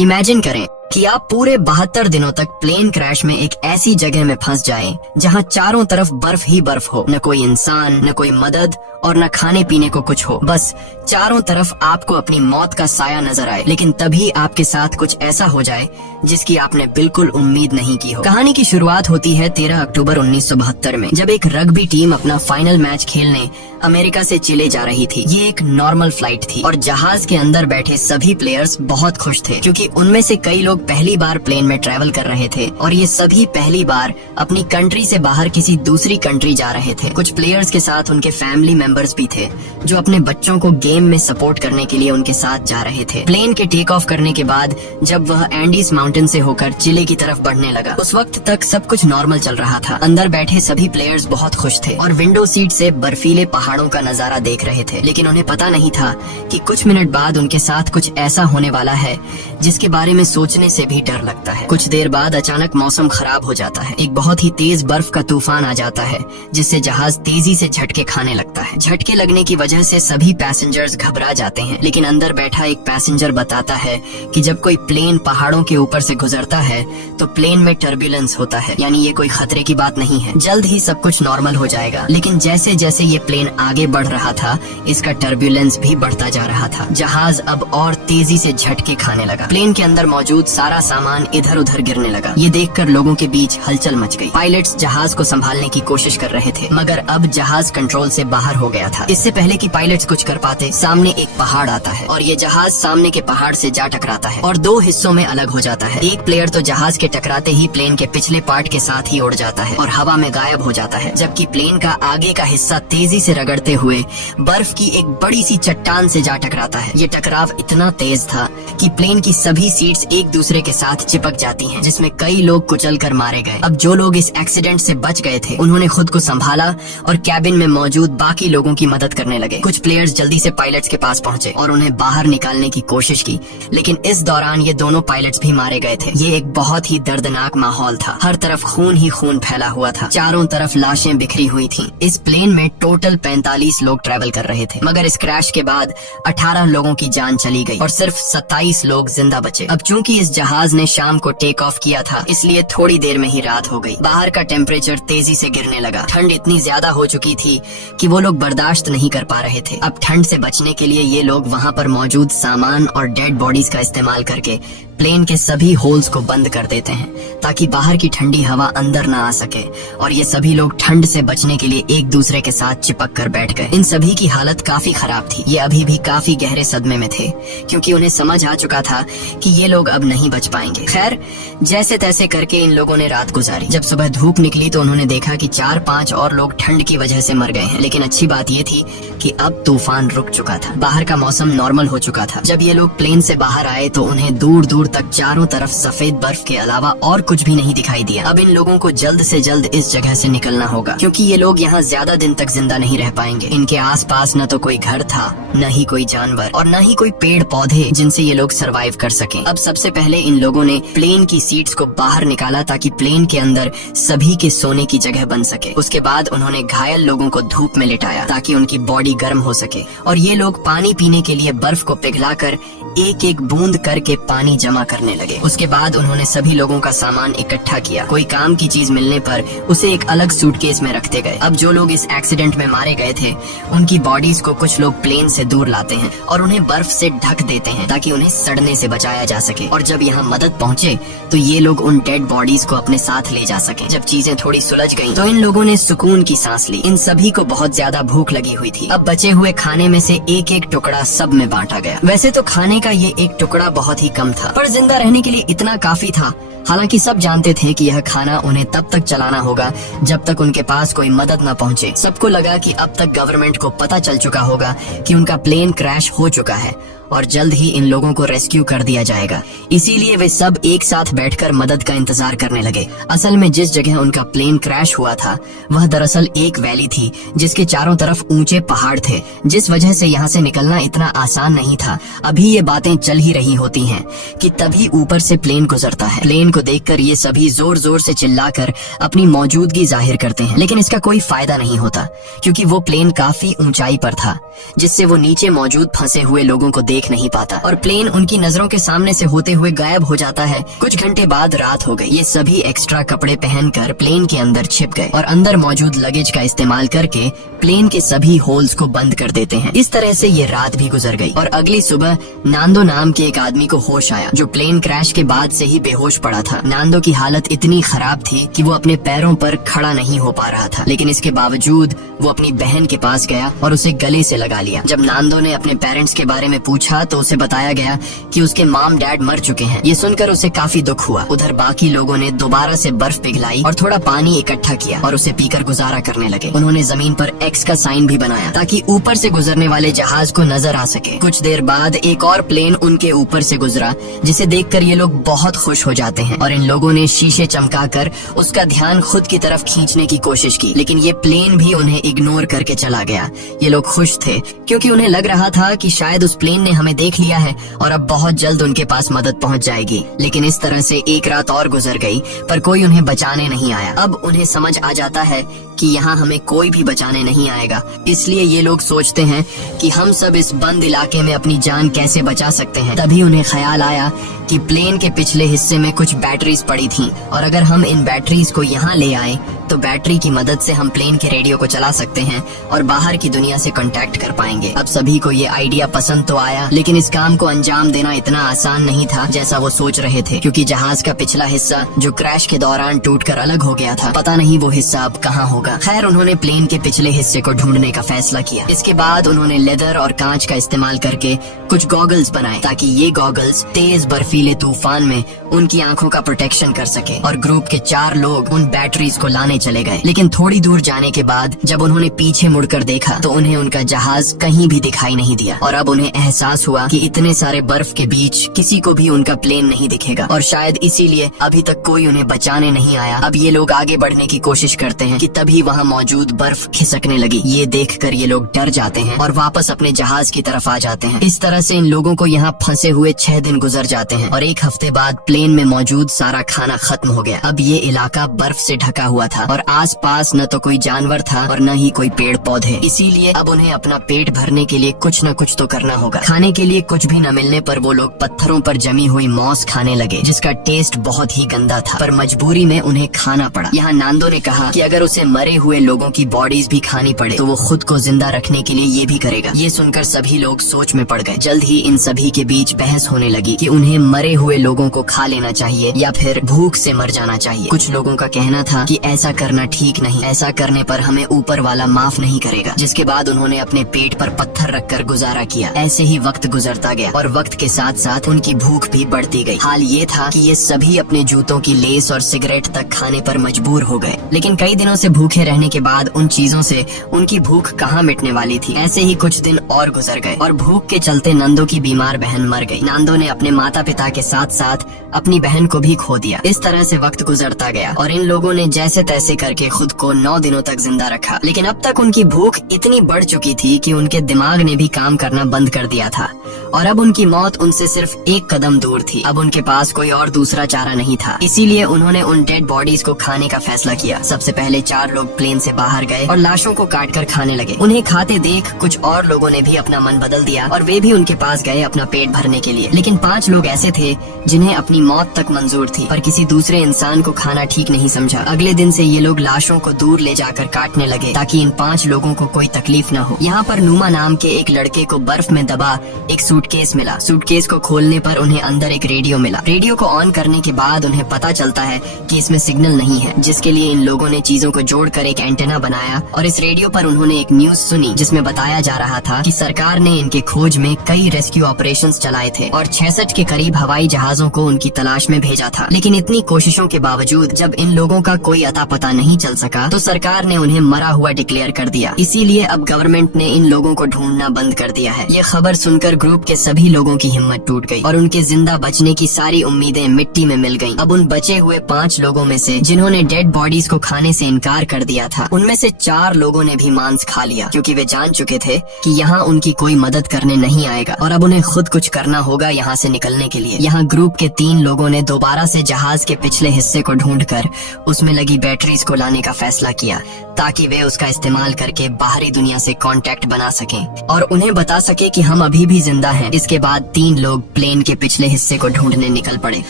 Imagine करें कि आप पूरे 72 दिनों तक प्लेन क्रैश में एक ऐसी जगह में फंस जाएं जहां चारों तरफ बर्फ ही बर्फ हो, न कोई इंसान, न कोई मदद और न खाने पीने को कुछ हो। बस चारों तरफ आपको अपनी मौत का साया नजर आए, लेकिन तभी आपके साथ कुछ ऐसा हो जाए जिसकी आपने बिल्कुल उम्मीद नहीं की हो। कहानी की शुरुआत होती है 13 अक्टूबर 1972 में, जब एक रग्बी टीम अपना फाइनल मैच खेलने अमेरिका से चिले जा रही थी। ये एक नॉर्मल फ्लाइट थी और जहाज के अंदर बैठे सभी प्लेयर्स बहुत खुश थे, क्योंकि उनमें से कई लोग पहली बार प्लेन में ट्रैवल कर रहे थे और ये सभी पहली बार अपनी कंट्री से बाहर किसी दूसरी कंट्री जा रहे थे। कुछ प्लेयर्स के साथ उनके फैमिली मेंबर्स भी थे जो अपने बच्चों को गेम में सपोर्ट करने के लिए उनके साथ जा रहे थे। प्लेन के टेक ऑफ करने के बाद जब वह एंडीज माउंटेन से होकर चिले की तरफ बढ़ने लगा, उस वक्त तक सब कुछ नॉर्मल चल रहा था। अंदर बैठे सभी प्लेयर्स बहुत खुश थे और विंडो सीट से बर्फीले पहाड़ों का नजारा देख रहे थे, लेकिन उन्हें पता नहीं था कि कुछ मिनट बाद उनके साथ कुछ ऐसा होने वाला है जिसके बारे में सोचने से भी डर लगता है। कुछ देर बाद अचानक मौसम खराब हो जाता है। एक बहुत ही तेज बर्फ का तूफान आ जाता है जिससे जहाज तेजी से झटके खाने लगता है। झटके लगने की वजह से सभी पैसेंजर्स घबरा जाते हैं, लेकिन अंदर बैठा एक पैसेंजर बताता है कि जब कोई प्लेन पहाड़ों के ऊपर से गुजरता है तो प्लेन में टर्बुलेंस होता है, यानी ये कोई खतरे की बात नहीं है, जल्द ही सब कुछ नॉर्मल हो जाएगा। लेकिन जैसे जैसे ये प्लेन आगे बढ़ रहा था, इसका टर्बुलेंस भी बढ़ता जा रहा था। जहाज अब और तेजी से झटके खाने लगा। प्लेन के अंदर मौजूद सारा सामान इधर उधर गिरने लगा। ये देखकर लोगों के बीच हलचल मच गई। पायलट्स जहाज को संभालने की कोशिश कर रहे थे, मगर अब जहाज कंट्रोल से बाहर हो गया था। इससे पहले कि पायलट्स कुछ कर पाते, सामने एक पहाड़ आता है और ये जहाज सामने के पहाड़ से जा टकराता है और दो हिस्सों में अलग हो जाता है। एक प्लेयर तो जहाज के टकराते ही प्लेन के पिछले पार्ट के साथ ही उड़ जाता है और हवा में गायब हो जाता है, जबकि प्लेन का आगे का हिस्सा तेजी से रगड़ते हुए बर्फ की एक बड़ी सी चट्टान से जा टकराता है। ये टकराव इतना तेज था कि प्लेन की सभी सीट्स एक दूसरे के साथ चिपक जाती हैं, जिसमें कई लोग कुचल कर मारे गए। अब जो लोग इस एक्सीडेंट से बच गए थे, उन्होंने खुद को संभाला और कैबिन में मौजूद बाकी लोगों की मदद करने लगे। कुछ प्लेयर्स जल्दी से पायलट्स के पास पहुंचे और उन्हें बाहर निकालने की कोशिश की, लेकिन इस दौरान ये दोनों पायलट्स भी मारे गए थे। ये एक बहुत ही दर्दनाक माहौल था। हर तरफ खून ही खून फैला हुआ था। चारों तरफ लाशें बिखरी हुई थीं। इस प्लेन में टोटल 45 लोग ट्रैवल कर रहे थे, मगर इस क्रैश के बाद 18 लोगों की जान चली गई और सिर्फ 27 लोग जिंदा बचे। अब चूंकि इस जहाज ने शाम को टेक ऑफ किया था, इसलिए थोड़ी देर में ही रात हो गई। बाहर का टेम्परेचर तेजी से गिरने लगा। ठंड इतनी ज्यादा हो चुकी थी कि वो लोग बर्दाश्त नहीं कर पा रहे थे। अब ठंड से बचने के लिए ये लोग वहाँ पर मौजूद सामान और डेड बॉडीज का इस्तेमाल करके प्लेन के सभी होल्स को बंद कर देते हैं ताकि बाहर की ठंडी हवा अंदर ना आ सके, और ये सभी लोग ठंड से बचने के लिए एक दूसरे के साथ चिपक कर बैठ गए। इन सभी की हालत काफी खराब थी। ये अभी भी काफी गहरे सदमे में थे, क्योंकि उन्हें समझ आ चुका था कि ये लोग अब नहीं बच पाएंगे। खैर, जैसे तैसे करके इन लोगों ने रात गुजारी। जब सुबह धूप निकली तो उन्होंने देखा कि 4-5 और लोग ठंड की वजह से मर गए हैं, लेकिन अच्छी बात ये थी कि अब तूफान रुक चुका था। बाहर का मौसम नॉर्मल हो चुका था। जब ये लोग प्लेन से बाहर आए तो उन्हें दूर दूर तक चारों तरफ सफेद बर्फ के अलावा और कुछ भी नहीं दिखाई दिया। अब इन लोगों को जल्द से जल्द इस जगह से निकलना होगा, क्योंकि ये लोग यहाँ ज्यादा दिन तक जिंदा नहीं रह पाएंगे। इनके आसपास न तो कोई घर था, न ही कोई जानवर और न ही कोई पेड़ पौधे जिनसे ये लोग सरवाइव कर सकें। अब सबसे पहले इन लोगों ने प्लेन की सीट्स को बाहर निकाला ताकि प्लेन के अंदर सभी के सोने की जगह बन सके। उसके बाद उन्होंने घायल लोगों को धूप में लिटाया ताकि उनकी बॉडी गर्म हो सके, और ये लोग पानी पीने के लिए बर्फ को पिघलाकर एक एक बूंद करके पानी जमा करने लगे। उसके बाद उन्होंने सभी लोगों का सामान इकट्ठा किया। कोई काम की चीज मिलने पर उसे एक अलग सूटकेस में रखते गए। अब जो लोग इस एक्सीडेंट में मारे गए थे, उनकी बॉडीज को कुछ लोग प्लेन से दूर लाते हैं और उन्हें बर्फ से ढक देते हैं ताकि उन्हें सड़ने से बचाया जा सके। और जब यहाँ मदद पहुँचे तो ये लोग उन डेड बॉडीज को अपने साथ ले जा सके। जब चीजें थोड़ी सुलझ गयी तो इन लोगों ने सुकून की सांस ली। इन सभी को बहुत ज्यादा भूख लगी हुई थी। अब बचे हुए खाने में से एक एक टुकड़ा सब में बांटा गया। वैसे तो खाने का ये एक टुकड़ा बहुत ही कम था, पर जिंदा रहने के लिए इतना काफी था। हालांकि सब जानते थे कि यह खाना उन्हें तब तक चलाना होगा जब तक उनके पास कोई मदद न पहुंचे। सबको लगा कि अब तक गवर्नमेंट को पता चल चुका होगा कि उनका प्लेन क्रैश हो चुका है और जल्द ही इन लोगों को रेस्क्यू कर दिया जाएगा। इसीलिए वे सब एक साथ बैठकर मदद का इंतजार करने लगे। असल में जिस जगह उनका प्लेन क्रैश हुआ था वह दरअसल एक वैली थी जिसके चारों तरफ ऊंचे पहाड़ थे, जिस वजह से यहाँ से निकलना इतना आसान नहीं था। अभी ये बातें चल ही रही होती हैं कि तभी ऊपर से प्लेन गुजरता है। प्लेन को देखकर ये सभी जोर जोर से चिल्लाकर अपनी मौजूदगी जाहिर करते हैं, लेकिन इसका कोई फायदा नहीं होता क्योंकि वो प्लेन काफी ऊंचाई पर था, जिससे वो नीचे मौजूद फंसे हुए लोगों को देख नहीं पाता और प्लेन उनकी नजरों के सामने से होते हुए गायब हो जाता है। कुछ घंटे बाद रात हो गई। ये सभी एक्स्ट्रा कपड़े पहनकर प्लेन के अंदर छिप गए और अंदर मौजूद लगेज का इस्तेमाल करके प्लेन के सभी होल्स को बंद कर देते हैं। इस तरह से ये रात भी गुजर गई और अगली सुबह नांदो नाम के एक आदमी को होश आया जो प्लेन क्रैश के बाद से ही बेहोश पड़ा था। नांदो की हालत इतनी खराब थी कि वो अपने पैरों पर खड़ा नहीं हो पा रहा था, लेकिन इसके बावजूद वो अपनी बहन के पास गया और उसे गले से लगा लिया। जब नांदो ने अपने पेरेंट्स के बारे में पूछा तो उसे बताया गया कि उसके मॉम डैड मर चुके हैं। ये सुनकर उसे काफी दुख हुआ। उधर बाकी लोगों ने दोबारा से बर्फ पिघलाई और थोड़ा पानी इकट्ठा किया और उसे पीकर गुजारा करने लगे। उन्होंने जमीन पर एक्स का साइन भी बनाया ताकि ऊपर से गुजरने वाले जहाज को नजर आ सके। कुछ देर बाद एक और प्लेन उनके ऊपर से गुजरा जिसे देखकर ये लोग बहुत खुश हो जाते हैं और इन लोगों ने शीशे चमकाकर उसका ध्यान खुद की तरफ खींचने की कोशिश की, लेकिन ये प्लेन भी उन्हें इग्नोर करके चला गया। ये लोग खुश थे क्योंकि उन्हें लग रहा था कि शायद उस प्लेन ने हमें देख लिया है और अब बहुत जल्द उनके पास मदद पहुंच जाएगी। लेकिन इस तरह से एक रात और गुजर गई पर कोई उन्हें बचाने नहीं आया। अब उन्हें समझ आ जाता है कि यहाँ हमें कोई भी बचाने नहीं आएगा, इसलिए ये लोग सोचते हैं कि हम सब इस बंद इलाके में अपनी जान कैसे बचा सकते हैं। तभी उन्हें ख्याल आया कि प्लेन के पिछले हिस्से में कुछ बैटरीज पड़ी थीं और अगर हम इन बैटरीज को यहाँ ले आए तो बैटरी की मदद से हम प्लेन के रेडियो को चला सकते हैं और बाहर की दुनिया से कांटेक्ट कर पाएंगे। अब सभी को ये आइडिया पसंद तो आया, लेकिन इस काम को अंजाम देना इतना आसान नहीं था जैसा वो सोच रहे थे, क्योंकि जहाज का पिछला हिस्सा जो क्रैश के दौरान टूटकर अलग हो गया था, पता नहीं वो हिस्सा अब कहाँ होगा। खैर, उन्होंने प्लेन के पिछले हिस्से को ढूंढने का फैसला किया। इसके बाद उन्होंने लेदर और कांच का इस्तेमाल करके कुछ गॉगल्स बनाए ताकि ये गॉगल्स तेज बर्फीले तूफान में उनकी आंखों का प्रोटेक्शन कर सके। और ग्रुप के 4 लोग उन बैटरीज को लाने चले गए, लेकिन थोड़ी दूर जाने के बाद जब उन्होंने पीछे मुड़कर देखा तो उन्हें उनका जहाज कहीं भी दिखाई नहीं दिया और अब उन्हें एहसास हुआ कि इतने सारे बर्फ के बीच किसी को भी उनका प्लेन नहीं दिखेगा और शायद इसीलिए अभी तक कोई उन्हें बचाने नहीं आया। अब ये लोग आगे बढ़ने की कोशिश करते हैं कि तभी वहाँ मौजूद बर्फ खिसकने लगी। ये देखकर ये लोग डर जाते हैं और वापस अपने जहाज की तरफ आ जाते हैं। इस तरह से इन लोगों को यहाँ फंसे हुए 6 दिन गुजर जाते हैं और 1 हफ्ते बाद प्लेन में मौजूद सारा खाना खत्म हो गया। अब ये इलाका बर्फ से ढका हुआ था और आसपास न तो कोई जानवर था और न ही कोई पेड़ पौधे, इसीलिए अब उन्हें अपना पेट भरने के लिए कुछ न कुछ तो करना होगा। खाने के लिए कुछ भी न मिलने पर वो लोग पत्थरों पर जमी हुई मॉस खाने लगे, जिसका टेस्ट बहुत ही गंदा था, पर मजबूरी में उन्हें खाना पड़ा। यहाँ नांदो ने कहा कि अगर उसे मरे हुए लोगों की बॉडीज भी खानी पड़े तो वो खुद को जिंदा रखने के लिए ये भी करेगा। ये सुनकर सभी लोग सोच में पड़ गए। जल्द ही इन सभी के बीच बहस होने लगी कि उन्हें मरे हुए लोगों को खा लेना चाहिए या फिर भूख से मर जाना चाहिए। कुछ लोगों का कहना था कि ऐसा करना ठीक नहीं, ऐसा करने पर हमें ऊपर वाला माफ नहीं करेगा। जिसके बाद उन्होंने अपने पेट पर पत्थर रखकर गुजारा किया। ऐसे ही वक्त गुजरता गया और वक्त के साथ साथ उनकी भूख भी बढ़ती गई। हाल ये था कि ये सभी अपने जूतों की लेस और सिगरेट तक खाने पर मजबूर हो गए, लेकिन कई दिनों से भूखे रहने के बाद उन चीजों से उनकी भूख कहाँ मिटने वाली थी। ऐसे ही कुछ दिन और गुजर गए और भूख के चलते नंदो की बीमार बहन मर गई। नांदो ने अपने माता पिता के साथ साथ अपनी बहन को भी खो दिया। इस तरह से वक्त गुजरता गया और इन लोगों ने जैसे तैसे करके खुद को 9 दिनों तक जिंदा रखा, लेकिन अब तक उनकी भूख इतनी बढ़ चुकी थी कि उनके दिमाग ने भी काम करना बंद कर दिया था और अब उनकी मौत उनसे सिर्फ 1 कदम दूर थी। अब उनके पास कोई और दूसरा चारा नहीं था, इसीलिए उन्होंने उन डेड बॉडीज को खाने का फैसला किया। सबसे पहले 4 लोग प्लेन से बाहर गए और लाशों को काट कर खाने लगे। उन्हें खाते देख कुछ और लोगों ने भी अपना मन बदल दिया और वे भी उनके पास गए अपना पेट भरने के लिए। लेकिन 5 लोग ऐसे थे जिन्हें अपनी मौत तक मंजूर थी, पर किसी दूसरे इंसान को खाना ठीक नहीं समझा। अगले दिन से ये लोग लाशों को दूर ले जाकर काटने लगे ताकि इन 5 लोगों को कोई तकलीफ न हो। यहाँ पर नुमा नाम के एक लड़के को बर्फ में दबा एक सूटकेस मिला। सूटकेस को खोलने पर उन्हें अंदर एक रेडियो मिला। रेडियो को ऑन करने के बाद उन्हें पता चलता है कि इसमें सिग्नल नहीं है, जिसके लिए इन लोगों ने चीजों को जोड़कर एक एंटेना बनाया और इस रेडियो पर उन्होंने एक न्यूज सुनी जिसमें बताया जा रहा था कि सरकार ने इनके खोज में कई रेस्क्यू ऑपरेशंस चलाए थे और 66 के करीब हवाई जहाजों को उनकी तलाश में भेजा था। लेकिन इतनी कोशिशों के बावजूद जब इन लोगों का कोई अता पता नहीं चल सका तो सरकार ने उन्हें मरा हुआ डिक्लेयर कर दिया। इसीलिए अब गवर्नमेंट ने इन लोगों को ढूंढना बंद कर दिया है। ये खबर सुनकर ग्रुप के सभी लोगों की हिम्मत टूट गई और उनके जिंदा बचने की सारी उम्मीदें मिट्टी में मिल गईं। अब उन बचे हुए 5 लोगों में से जिन्होंने डेड बॉडीज को खाने से इनकार कर दिया था, उनमें से 4 लोगों ने भी मांस खा लिया, क्योंकि वे जान चुके थे कि यहाँ उनकी कोई मदद करने नहीं आएगा और अब उन्हें खुद कुछ करना होगा यहाँ से निकलने के लिए। यहाँ ग्रुप के 3 लोगों ने दोबारा से जहाज के पिछले हिस्से को ढूंढकर उसमें लगी बैटरी बैटरीज को लाने का फैसला किया ताकि वे उसका इस्तेमाल करके बाहरी दुनिया से कांटेक्ट बना सकें और उन्हें बता सके कि हम अभी भी जिंदा हैं। इसके बाद 3 लोग प्लेन के पिछले हिस्से को ढूंढने निकल पड़े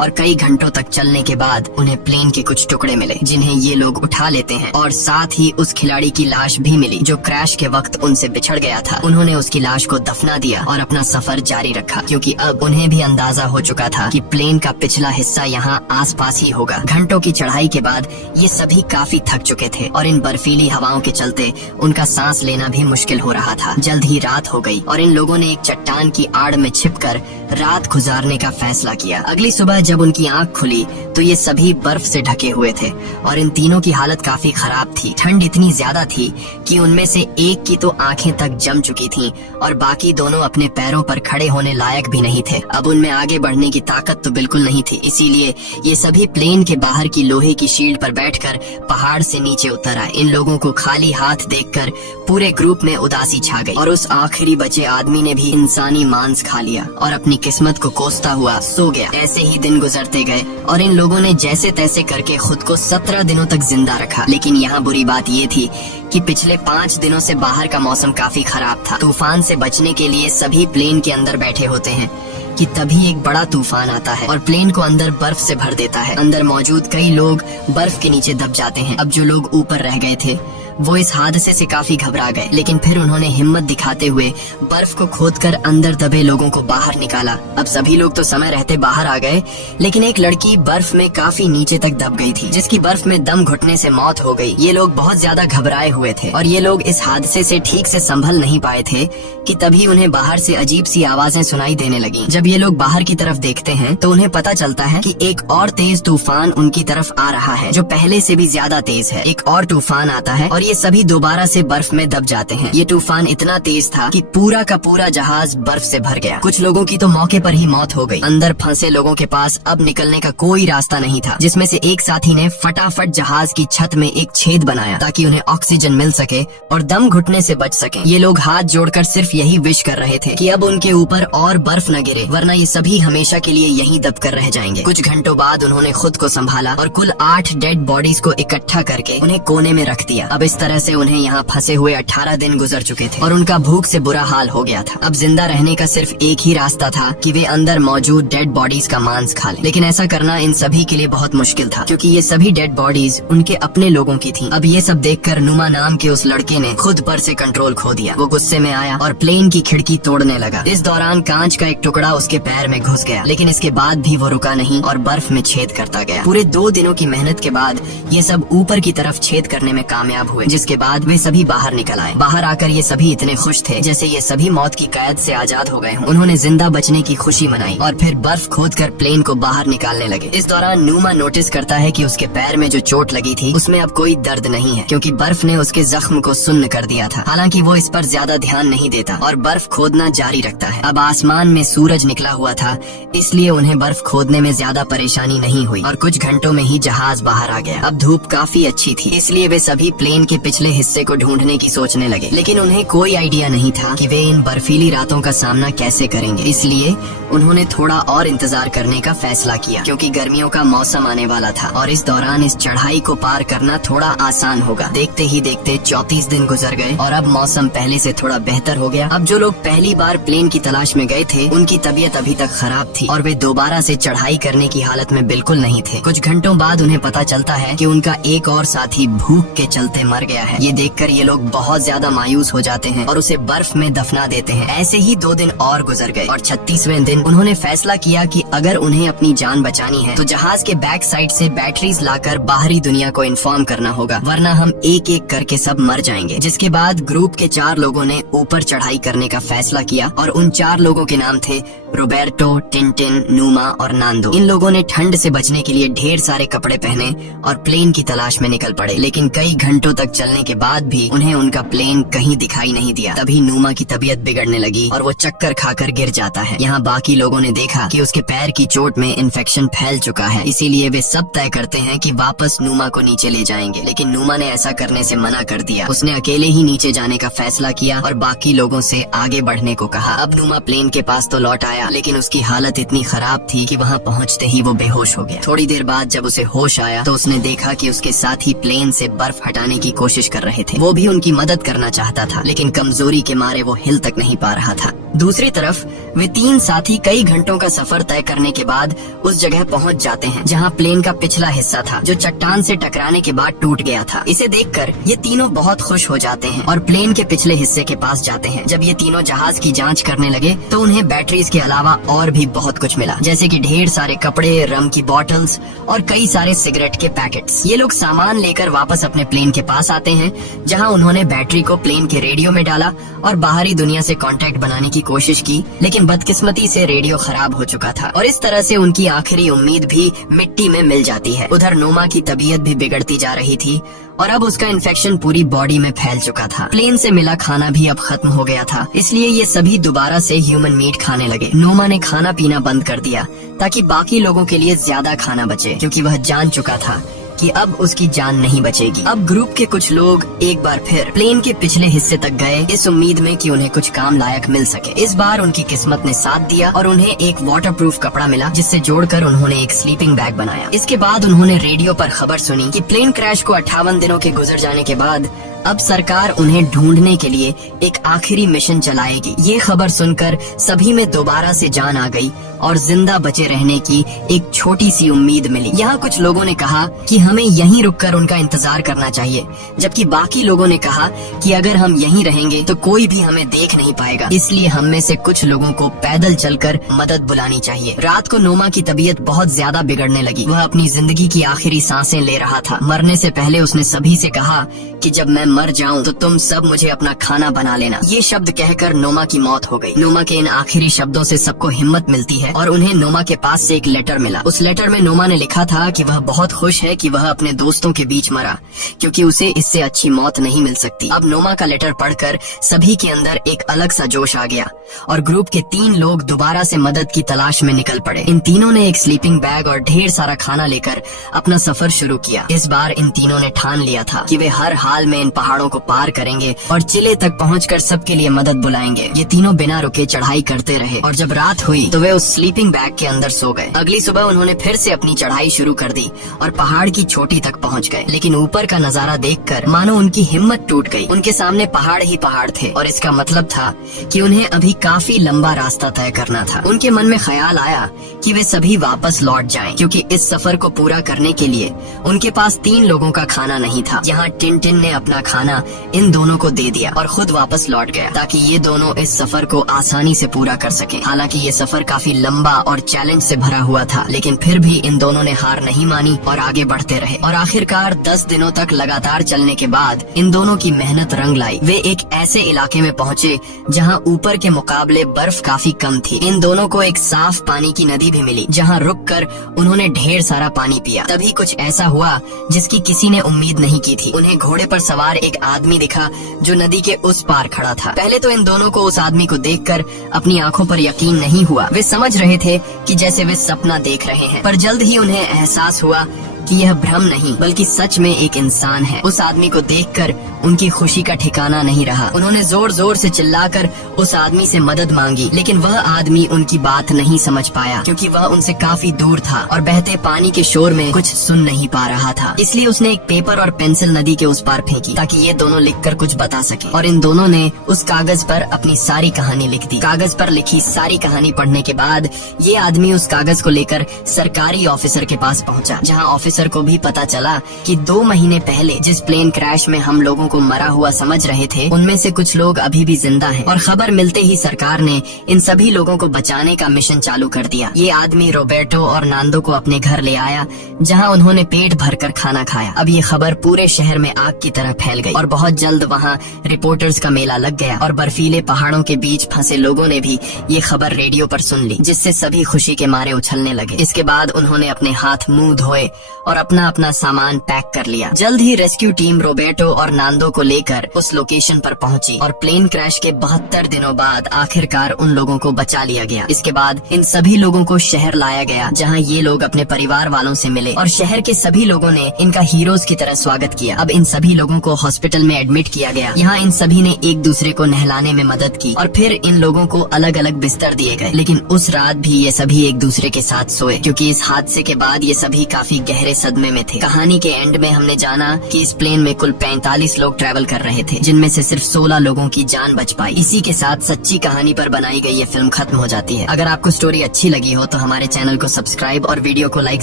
और कई घंटों तक चलने के बाद उन्हें प्लेन के कुछ टुकड़े मिले जिन्हें ये लोग उठा लेते हैं और साथ ही उस खिलाड़ी की लाश भी मिली जो क्रैश के वक्त उनसे बिछड़ गया था। उन्होंने उसकी लाश को दफना दिया और अपना सफर जारी रखा क्योंकि अब उन्हें भी अंदाजा हो चुका था कि प्लेन का पिछला हिस्सा यहाँ आसपास ही होगा। घंटों की चढ़ाई के बाद ये सभी काफी थक चुके थे और इन बर्फीली हवाओं के चलते उनका सांस लेना भी मुश्किल हो रहा था। जल्द ही रात हो गई और इन लोगों ने एक चट्टान की आड़ में छिपकर रात गुजारने का फैसला किया। अगली सुबह जब उनकी आंख खुली तो ये सभी बर्फ से ढके हुए थे और इन तीनों की हालत काफी खराब थी। ठंड इतनी ज्यादा थी कि उनमें से एक की तो आंखें तक जम चुकी थीं और बाकी दोनों अपने पैरों पर खड़े होने लायक भी नहीं थे। अब उनमें आगे बढ़ने की ताकत तो बिल्कुल नहीं थी, इसीलिए ये सभी प्लेन के बाहर की लोहे की शील्ड पर बैठकर पहाड़ से नीचे उतर आए। इन लोगों को खाली हाथ देखकर पूरे ग्रुप में उदासी छा गई और उस आखिरी बचे आदमी ने भी इंसानी मांस खा लिया और अपनी किस्मत को कोसता हुआ सो गया। ऐसे ही दिन गुजरते गए और इन लोगों ने जैसे तैसे करके खुद को 17 दिनों तक जिंदा रखा। लेकिन यहाँ बुरी बात ये थी कि पिछले 5 दिनों से बाहर का मौसम काफी खराब था। तूफान से बचने के लिए सभी प्लेन के अंदर बैठे होते हैं कि तभी एक बड़ा तूफान आता है और प्लेन को अंदर बर्फ से भर देता है। अंदर मौजूद कई लोग बर्फ के नीचे दब जाते हैं। अब जो लोग ऊपर रह गए थे वो इस हादसे से काफी घबरा गए, लेकिन फिर उन्होंने हिम्मत दिखाते हुए बर्फ को खोदकर अंदर दबे लोगों को बाहर निकाला। अब सभी लोग तो समय रहते बाहर आ गए, लेकिन एक लड़की बर्फ में काफी नीचे तक दब गई थी जिसकी बर्फ में दम घुटने से मौत हो गई। ये लोग बहुत ज्यादा घबराए हुए थे और ये लोग इस हादसे से ठीक से संभल नहीं पाए थे कि तभी उन्हें बाहर से अजीब सी आवाजें सुनाई देने लगी। जब ये लोग बाहर की तरफ देखते हैं तो उन्हें पता चलता है कि एक और तेज तूफान उनकी तरफ आ रहा है जो पहले से भी ज्यादा तेज है। एक और तूफान आता है और ये सभी दोबारा से बर्फ में दब जाते हैं। ये तूफान इतना तेज था कि पूरा का पूरा जहाज बर्फ से भर गया। कुछ लोगों की तो मौके पर ही मौत हो गई। अंदर फंसे लोगों के पास अब निकलने का कोई रास्ता नहीं था, जिसमें से एक साथी ने फटाफट जहाज की छत में एक छेद बनाया ताकि उन्हें ऑक्सीजन मिल सके और दम घुटने से बच सके। ये लोग हाथ जोड़कर सिर्फ यही विश कर रहे थे कि अब उनके ऊपर और बर्फ न गिरे, वरना ये सभी हमेशा के लिए यहीं दब कर रह जाएंगे। कुछ घंटों बाद उन्होंने खुद को संभाला और कुल 8 डेड बॉडीज को इकट्ठा करके उन्हें कोने में रख दिया। अब इस तरह से उन्हें यहाँ फंसे हुए 18 दिन गुजर चुके थे और उनका भूख से बुरा हाल हो गया था। अब जिंदा रहने का सिर्फ एक ही रास्ता था कि वे अंदर मौजूद डेड बॉडीज का मांस खा लें। लेकिन ऐसा करना इन सभी के लिए बहुत मुश्किल था क्योंकि ये सभी डेड बॉडीज उनके अपने लोगों की थी। अब ये सब देखकर नुमा नाम के उस लड़के ने खुद पर से कंट्रोल खो दिया। वो गुस्से में आया और प्लेन की खिड़की तोड़ने लगा। इस दौरान कांच का एक टुकड़ा उसके पैर में घुस गया, लेकिन इसके बाद भी वो रुका नहीं और बर्फ में छेद करता गया। पूरे 2 दिनों की मेहनत के बाद ये सब ऊपर की तरफ छेद करने में कामयाब हुए, जिसके बाद वे सभी बाहर निकल आए। बाहर आकर ये सभी इतने खुश थे जैसे ये सभी मौत की कैद से आजाद हो गए हों। उन्होंने जिंदा बचने की खुशी मनाई और फिर बर्फ खोदकर प्लेन को बाहर निकालने लगे। इस दौरान नुमा नोटिस करता है कि उसके पैर में जो चोट लगी थी उसमें अब कोई दर्द नहीं है क्योंकि बर्फ ने उसके जख्म को सुन्न कर दिया था। हालांकि वो इस पर ज्यादा ध्यान नहीं देता और बर्फ खोदना जारी रखता है। अब आसमान में सूरज निकला हुआ था, इसलिए उन्हें बर्फ खोदने में ज्यादा परेशानी नहीं हुई और कुछ घंटों में ही जहाज बाहर आ गया। अब धूप काफी अच्छी थी, इसलिए वे सभी प्लेन के पिछले हिस्से को ढूंढने की सोचने लगे, लेकिन उन्हें कोई आइडिया नहीं था कि वे इन बर्फीली रातों का सामना कैसे करेंगे। इसलिए उन्होंने थोड़ा और इंतजार करने का फैसला किया क्योंकि गर्मियों का मौसम आने वाला था और इस दौरान इस चढ़ाई को पार करना थोड़ा आसान होगा। देखते ही देखते 34 दिन गुजर गए और अब मौसम पहले से थोड़ा बेहतर हो गया। अब जो लोग पहली बार प्लेन की तलाश में गए थे उनकी तबीयत अभी तक खराब थी और वे दोबारा से चढ़ाई करने की हालत में बिल्कुल नहीं थे। कुछ घंटों बाद उन्हें पता चलता है कि उनका एक और साथी भूख के चलते मर गया है। ये देखकर ये लोग बहुत ज्यादा मायूस हो जाते हैं और उसे बर्फ में दफना देते हैं। ऐसे ही 2 दिन और गुजर गए और 36वें दिन उन्होंने फैसला किया कि अगर उन्हें अपनी जान बचानी है तो जहाज के बैक साइड से बैटरीज लाकर बाहरी दुनिया को इन्फॉर्म करना होगा, वरना हम एक एक करके सब मर जाएंगे। जिसके बाद ग्रुप के 4 लोगों ने ऊपर चढ़ाई करने का फैसला किया और उन 4 लोगों के नाम थे रोबर्टो, टिंटिन, नुमा और नांदो। इन लोगों ने ठंड से बचने के लिए ढेर सारे कपड़े पहने और प्लेन की तलाश में निकल पड़े, लेकिन कई घंटों तक चलने के बाद भी उन्हें उनका प्लेन कहीं दिखाई नहीं दिया। तभी नूमा की तबीयत बिगड़ने लगी और वो चक्कर खाकर गिर जाता है। यहाँ बाकी लोगों ने देखा कि उसके पैर की चोट में इन्फेक्शन फैल चुका है, इसीलिए वे सब तय करते हैं कि वापस नूमा को नीचे ले जाएंगे। लेकिन नूमा ने ऐसा करने से मना कर दिया। उसने अकेले ही नीचे जाने का फैसला किया और बाकी लोगों से आगे बढ़ने को कहा। अब नूमा प्लेन के पास तो लौट आया, लेकिन उसकी हालत इतनी खराब थी कि वहाँ पहुँचते ही वो बेहोश हो गया। थोड़ी देर बाद जब उसे होश आया तो उसने देखा कि उसके साथी प्लेन से बर्फ हटाने की कोशिश कर रहे थे। वो भी उनकी मदद करना चाहता था, लेकिन कमजोरी के मारे वो हिल तक नहीं पा रहा था। दूसरी तरफ वे तीन साथी कई घंटों का सफर तय करने के बाद उस जगह पहुंच जाते हैं जहां प्लेन का पिछला हिस्सा था, जो चट्टान से टकराने के बाद टूट गया था। इसे देखकर ये तीनों बहुत खुश हो जाते हैं और प्लेन के पिछले हिस्से के पास जाते हैं। जब ये तीनों जहाज की जांच करने लगे तो उन्हें बैटरीज के अलावा और भी बहुत कुछ मिला, जैसे कि ढेर सारे कपड़े, रम की बॉटल्स और कई सारे सिगरेट के पैकेट्स। ये लोग सामान लेकर वापस अपने प्लेन के पास आते हैं, जहाँ उन्होंने बैटरी को प्लेन के रेडियो में डाला और बाहरी दुनिया से कांटेक्ट बनाने की कोशिश की, लेकिन बदकिस्मती से रेडियो खराब हो चुका था और इस तरह से उनकी आखिरी उम्मीद भी मिट्टी में मिल जाती है। उधर नूमा की तबीयत भी बिगड़ती जा रही थी और अब उसका इन्फेक्शन पूरी बॉडी में फैल चुका था। प्लेन से मिला खाना भी अब खत्म हो गया था, इसलिए ये सभी दोबारा से ह्यूमन मीट खाने लगे। नूमा ने खाना पीना बंद कर दिया ताकि बाकी लोगों के लिए ज्यादा खाना बचे, क्योंकि वह जान चुका था कि अब उसकी जान नहीं बचेगी। अब ग्रुप के कुछ लोग एक बार फिर प्लेन के पिछले हिस्से तक गए, इस उम्मीद में कि उन्हें कुछ काम लायक मिल सके। इस बार उनकी किस्मत ने साथ दिया और उन्हें एक वाटरप्रूफ कपड़ा मिला, जिससे जोड़कर उन्होंने एक स्लीपिंग बैग बनाया। इसके बाद उन्होंने रेडियो पर खबर सुनी कि प्लेन क्रैश को 58 दिनों के गुजर जाने के बाद अब सरकार उन्हें ढूंढने के लिए एक आखिरी मिशन चलाएगी। ये खबर सुनकर सभी में दोबारा से जान आ गई और जिंदा बचे रहने की एक छोटी सी उम्मीद मिली। यहाँ कुछ लोगों ने कहा कि हमें यहीं रुककर उनका इंतजार करना चाहिए, जबकि बाकी लोगों ने कहा कि अगर हम यहीं रहेंगे तो कोई भी हमें देख नहीं पाएगा, इसलिए हम में से कुछ लोगों को पैदल चलकर मदद बुलानी चाहिए। रात को नोमा की तबीयत बहुत ज्यादा बिगड़ने लगी। वह अपनी जिंदगी की आखिरी सांसें ले रहा था। मरने से पहले उसने सभी से कहा कि जब मैं मर जाऊं तो तुम सब मुझे अपना खाना बना लेना। ये शब्द कहकर नोमा की मौत हो गई। नोमा के इन आखिरी शब्दों से सबको हिम्मत मिलती है और उन्हें नोमा के पास से एक लेटर मिला। उस लेटर में नोमा ने लिखा था कि वह बहुत खुश है कि वह अपने दोस्तों के बीच मरा, क्योंकि उसे इससे अच्छी मौत नहीं मिल सकती। अब नोमा का लेटर पढ़कर सभी के अंदर एक अलग सा जोश आ गया और ग्रुप के 3 लोग दोबारा से मदद की तलाश में निकल पड़े। इन तीनों ने एक स्लीपिंग बैग और ढेर सारा खाना लेकर अपना सफर शुरू किया। इस बार इन तीनों ने ठान लिया था कि वे हर हाल में इन पहाड़ों को पार करेंगे और चिले तक पहुंचकर सबके लिए मदद बुलाएंगे। ये तीनों बिना रुके चढ़ाई करते रहे और जब रात हुई तो वे उस स्लीपिंग बैग के अंदर सो गए। अगली सुबह उन्होंने फिर से अपनी चढ़ाई शुरू कर दी और पहाड़ की चोटी तक पहुंच गए, लेकिन ऊपर का नजारा देखकर मानो उनकी हिम्मत टूट गई। उनके सामने पहाड़ ही पहाड़ थे और इसका मतलब था कि उन्हें अभी काफी लंबा रास्ता तय करना था। उनके मन में ख्याल आया कि वे सभी वापस लौट जाएं, क्योंकि इस सफर को पूरा करने के लिए उनके पास 3 लोगों का खाना नहीं था। यहाँ टिन ने अपना खाना इन दोनों को दे दिया और खुद वापस लौट गया, ताकि ये दोनों इस सफर को आसानी से पूरा कर सकें। हालांकि ये सफर काफी लंबा और चैलेंज से भरा हुआ था, लेकिन फिर भी इन दोनों ने हार नहीं मानी और आगे बढ़ते रहे। और आखिरकार 10 दिनों तक लगातार चलने के बाद इन दोनों की मेहनत रंग लाई। वे एक ऐसे इलाके में पहुँचे जहाँ ऊपर के मुकाबले बर्फ काफी कम थी। इन दोनों को एक साफ पानी की नदी भी मिली, जहाँ रुककर उन्होंने ढेर सारा पानी पिया। तभी कुछ ऐसा हुआ जिसकी किसी ने उम्मीद नहीं की थी। उन्हें घोड़े पर सवार एक आदमी दिखा जो नदी के उस पार खड़ा था। पहले तो इन दोनों को उस आदमी को देखकर अपनी आंखों पर यकीन नहीं हुआ। वे समझ रहे थे कि जैसे वे सपना देख रहे हैं, पर जल्द ही उन्हें एहसास हुआ कि यह भ्रम नहीं बल्कि सच में एक इंसान है। उस आदमी को देखकर उनकी खुशी का ठिकाना नहीं रहा। उन्होंने जोर जोर से चिल्लाकर उस आदमी से मदद मांगी, लेकिन वह आदमी उनकी बात नहीं समझ पाया, क्योंकि वह उनसे काफी दूर था और बहते पानी के शोर में कुछ सुन नहीं पा रहा था। इसलिए उसने एक पेपर और पेंसिल नदी के उस पार फेंकी ताकि ये दोनों लिखकर कुछ बता सके। और इन दोनों ने उस कागज पर अपनी सारी कहानी लिख दी। कागज पर लिखी सारी कहानी पढ़ने के बाद ये आदमी उस कागज को लेकर सरकारी ऑफिसर के पास पहुँचा, जहाँ ऑफिसर को भी पता चला कि 2 महीने पहले जिस प्लेन क्रैश में हम लोगों को को मरा हुआ समझ रहे थे उनमें से कुछ लोग अभी भी जिंदा हैं और खबर मिलते ही सरकार ने इन सभी लोगों को बचाने का मिशन चालू कर दिया। ये आदमी रोबर्टो और नांदो को अपने घर ले आया जहां उन्होंने पेट भरकर खाना खाया। अब ये खबर पूरे शहर में आग की तरह फैल गई और बहुत जल्द वहाँ रिपोर्टर्स का मेला लग गया और बर्फीले पहाड़ों के बीच फंसे लोगों ने भी ये खबर रेडियो पर सुन ली, जिससे सभी खुशी के मारे उछलने लगे। इसके बाद उन्होंने अपने हाथ मुंह धोए और अपना अपना सामान पैक कर लिया। जल्द ही रेस्क्यू टीम रोबर्टो और नांदो को लेकर उस लोकेशन पर पहुंची और प्लेन क्रैश के 72 दिनों बाद आखिरकार उन लोगों को बचा लिया गया। इसके बाद इन सभी लोगों को शहर लाया गया जहां ये लोग अपने परिवार वालों से मिले और शहर के सभी लोगों ने इनका हीरोज की तरह स्वागत किया। अब इन सभी लोगों को हॉस्पिटल में एडमिट किया गया। यहाँ इन सभी ने एक दूसरे को नहलाने में मदद की और फिर इन लोगों को अलग अलग बिस्तर दिए गए। लेकिन उस रात भी ये सभी एक दूसरे के साथ सोए क्योंकि इस हादसे के बाद ये सभी काफी गहरे सदमे में थे। कहानी के एंड में हमने जाना कि इस प्लेन में कुल 45 लोग ट्रैवल कर रहे थे, जिनमें से सिर्फ 16 लोगों की जान बच पाई। इसी के साथ सच्ची कहानी पर बनाई गई ये फिल्म खत्म हो जाती है। अगर आपको स्टोरी अच्छी लगी हो तो हमारे चैनल को सब्सक्राइब और वीडियो को लाइक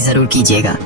जरूर कीजिएगा।